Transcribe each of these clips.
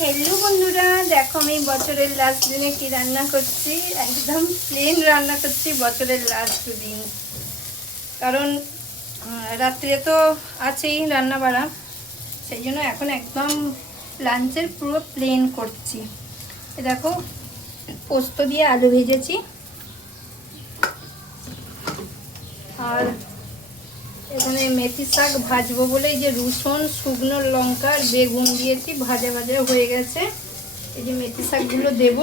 Hello बंधुरा देखो मैं बचरेर लास्ट दिने कि रान्ना करछि एकदम प्लेन रान्ना करछि बचरेर लास्ट दिन कारण रात्रे तो आछेई रान्ना बाड़ा सेई जोन्नो एखन एकदम लांचेर पुरो प्लेन करछि। देखो पोस्तो दिए आलू भेजेछि और এখানে মেথি শাক ভাজবো বলে এই যে রসুন শুকনো লঙ্কা আর বেগুন দিয়েছি ভাজা ভাজা হয়ে গেছে। এই যে মেথি শাকগুলো দেব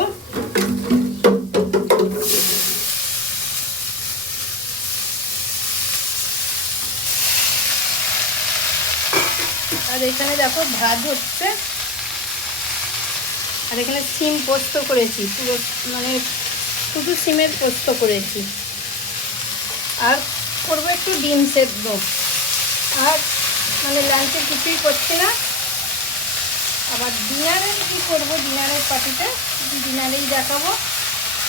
আর এখানে দেখো ভাত হচ্ছে আর এখানে সিম পোস্ত করেছি পুরো মানে শুধু সিমের পোস্ত করেছি আর করবো একটু ডিম সেদ্ধ আর মানে লাঞ্চে কিছুই করছি না। আবার ডিনারে কী করবো ডিনারের পার্টিতে ডিনারেই দেখাবো।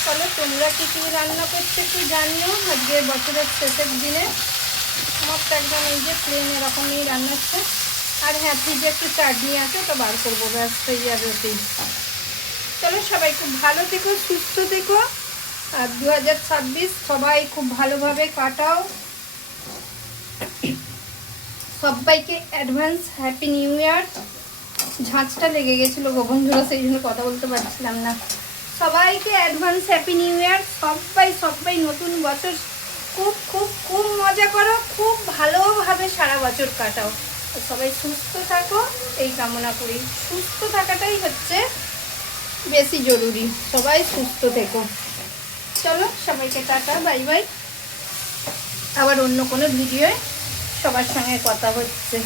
চলো তোমরা কী কী রান্না করছো একটু জানিও আজকে বছরের শেষের দিনে। আমার তো একদম এই যে প্লেন এরকমই রান্না হচ্ছে আর হ্যাঁ ফ্রিজে একটু চাটনি আছে তো বার করবো ব্যাস হয়ে যাবে ওতেই। চলো সবাই খুব ভালো থেকো সুস্থ থেকো আর 2026 সবাই খুব ভালোভাবে কাটাও। সবাইকে অ্যাডভান্স হ্যাপি নিউ ইয়ার। ঝাঁচটা লেগে গেছিলো গো বন্ধুরা সেই জন্য কথা বলতে পারছিলাম না। সবাইকে অ্যাডভান্স হ্যাপি নিউ ইয়ার। সবাই নতুন বছর খুব খুব খুব মজা করো খুব ভালোভাবে সারা বছর কাটাও। সবাই সুস্থ থাকো এই কামনা করি। সুস্থ থাকাটাই হচ্ছে বেশি জরুরি। সবাই সুস্থ থেকো। চলো সবাইকে টাটা বাই বাই। আবার অন্য কোনো ভিডিওয় সবার সঙ্গে কথা হচ্ছে।